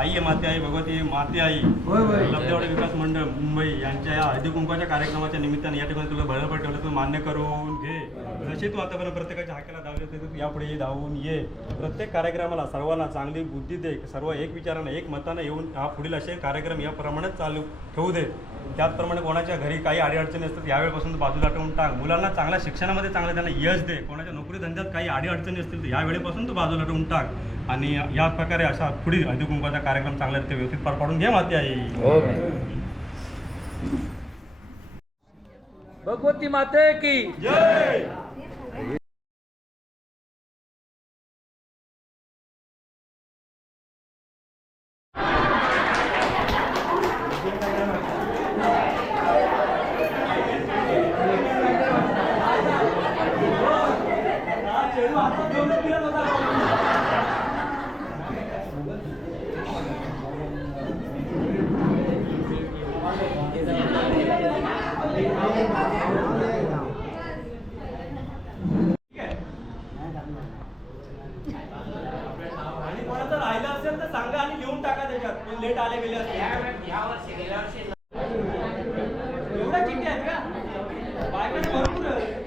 आई माते आई भगवती माते आई लब्धवाडी विकास मंडळ मुंबई यांच्या या हळदी कुंकवाच्या कार्यक्रमाच्या निमित्ताने या ठिकाणी तुला भरभर ठेवलं, तू मान्य करून घे. जसे तू आतापर्यंत प्रत्येकाच्या हाकेला धावले होते, तू यापुढे धावून ये. प्रत्येक कार्यक्रमाला सर्वांना चांगली बुद्धी दे, सर्व एक विचारानं एक मतानं येऊन हा पुढील असे कार्यक्रम याप्रमाणेच चालू ठेवू दे. त्याचप्रमाणे कोणाच्या घरी काही अडीअडचणी असतात यावेळेपासून बाजूला ठेवून टाक. मुलांना चांगल्या शिक्षणामध्ये चांगलं त्यांना यश दे. कोणाच्या नोकरी धंद्यात काही अडीअडचणी असतील तर यावेळेपासून तू बाजूला ठेवून टाक. आणि या प्रकारे असा पुढील हळदी कुंकवाचा कार्यक्रम चांगल्यारीत्या व्यवस्थित पार पाडून घे माते आई. भगवती माते की जय. आणि कोणाचं राहिलं असेल तर सांगा आणि लिहून टाका त्याच्यात. लेट आले गेले असतील. एवढ्या चिठ्ठी आहेत का? बायकांना भरपूर आहे.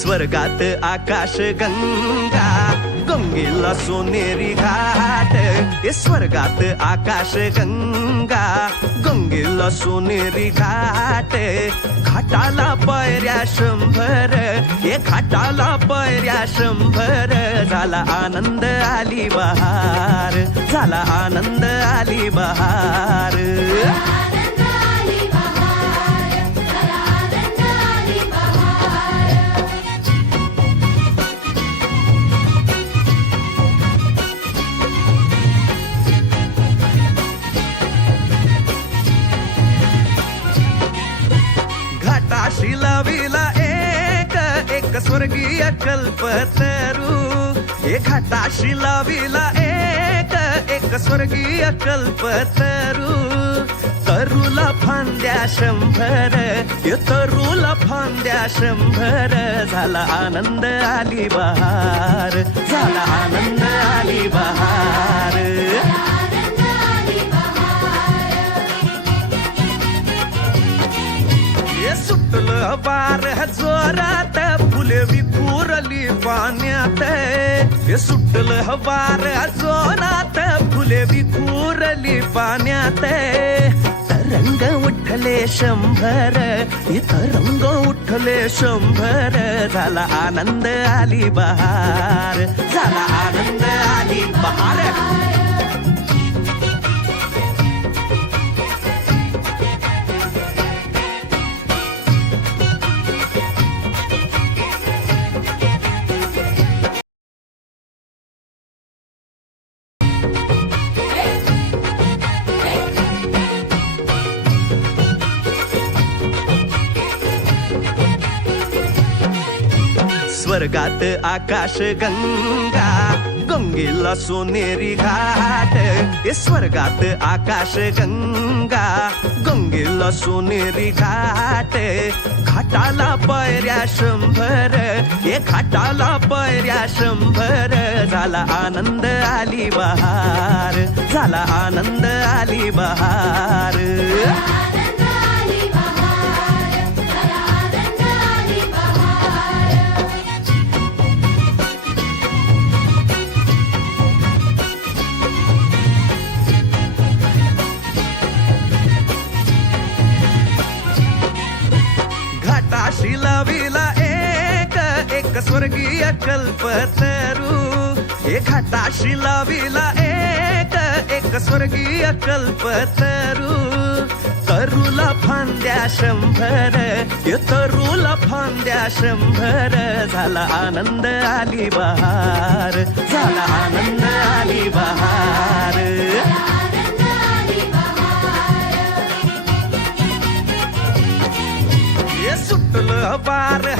स्वर्गात आकाश गंगा गंगेला सोनेरी घाट. स्वर्गात आकाश गंगा गंगेला सोनेरी घाट. घाटाला पायऱ्या 100, हे घाटाला पायऱ्या 100. झाला आनंद आली बहार, झाला आनंद आली बहार. घाटाशी लाविला एक स्वर्गीय कल्पतरू. हे घाटाशी लाविला एक स्वर्गीय कल्पतरू. तरुला फांद्या 100, हे तरुला फांद्या 100. झाला आनंद आली बहार, झाला आनंद आली बहार. सुटलं बार जोरात फुले विखुरली पाण्यात. हे सुटलं बार जोरात फुले विखुरली पाण्यात. तरंग उठले 100, हे तरंग उठले 100. झाला आनंद आली बहार, झाला आनंद आली बहार. स्वर्गात आकाश गंगा गंगेला सोनेरी घाट. स्वर्गात आकाश गंगा गंगेला सोनेरी घाट. घाटाला पायऱ्या 100, हे घाटाला पायऱ्या 100. झाला आनंद आली बहार, झाला आनंद आली बहार. घाटाशी लाविला एक स्वर्गीय कल्पतरू. हे घाटाशी लाविला एक स्वर्गीय कल्पतरू. तरुला फांद्या 100, हे तरुला फांद्या 100. झाला आनंद आली बहार, झाला आनंद आली बहार.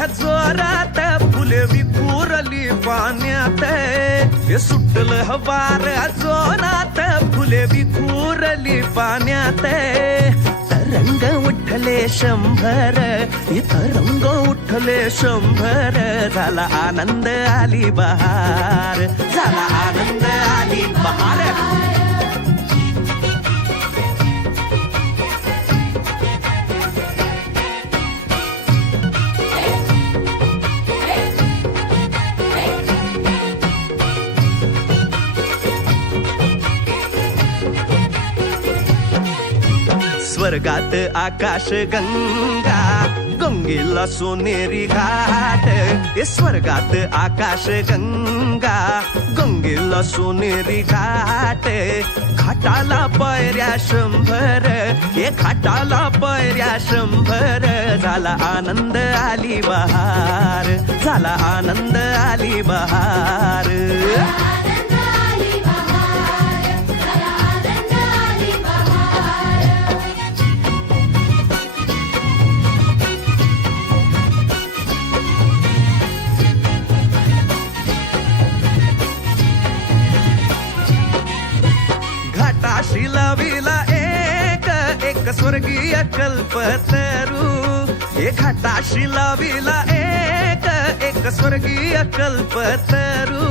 जोरात फुले विखुरली पाण्यात हे सुटलं वार जोरात फुले विखुरली पाण्यात तरंग उठले 100 इथं रंग उठले 100 झाला आनंद आली बहार झाला आनंद आली बहार स्वर्गात आकाश गंगा गंगेला सोनेरी घाट हे स्वर्गात आकाश गंगा गंगेला सोनेरी घाट घाटाला पायऱ्या 100 हे घाटाला पायऱ्या 100 झाला आनंद आली बहार झाला आनंद आली बहार घाटाशी लाविला एक स्वर्गीय कल्पतरू हे घाटाशी लाविला एक स्वर्गीय कल्पतरू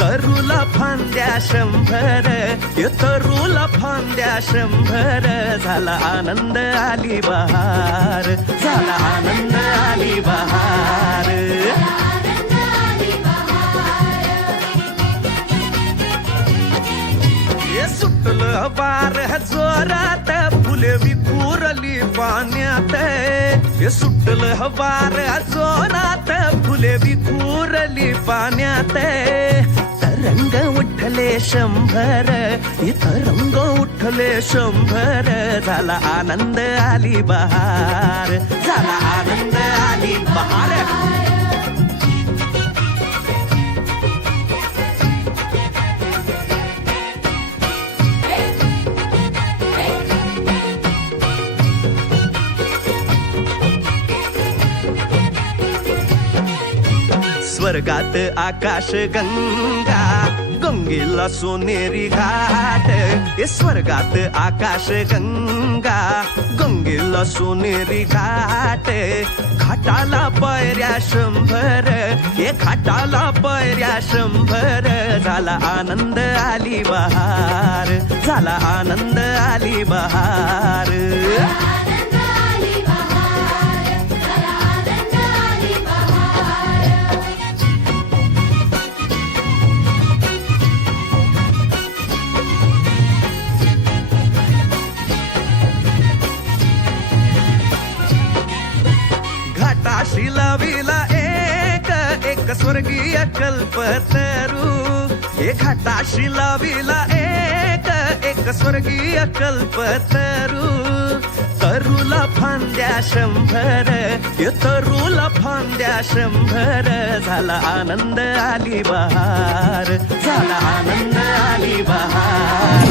तरुला फांद्या 100 हे तरुला फांद्या 100 झाला आनंद आली बहार झाला आनंद आली बहार सुटलं वार जोरात फुले विखुरली पाण्यात हे सुटलं वार जोरात फुले विखुरली पाण्यात तरंग उठले 100 इथं रंग उठले 100 झाला आनंद आली बहार झाला आनंद आली बहार स्वर्गात आकाश गंगा गंगेला सोनेरी घाट हे स्वर्गात आकाश गंगा गंगेला सोनेरी घाट घाटाला पायऱ्या 100 हे घाटाला पायऱ्या 100 झाला आनंद आली बहार झाला आनंद आली बहार घाटाशी लाविला एक स्वर्गीय कल्पतरू हे घाटाशी लाविला एक स्वर्गीय कल्पतरू तरुला फांद्या 100 हे तरुला फांद्या 100 झाला आनंद आली बहार झाला आनंद आली बहार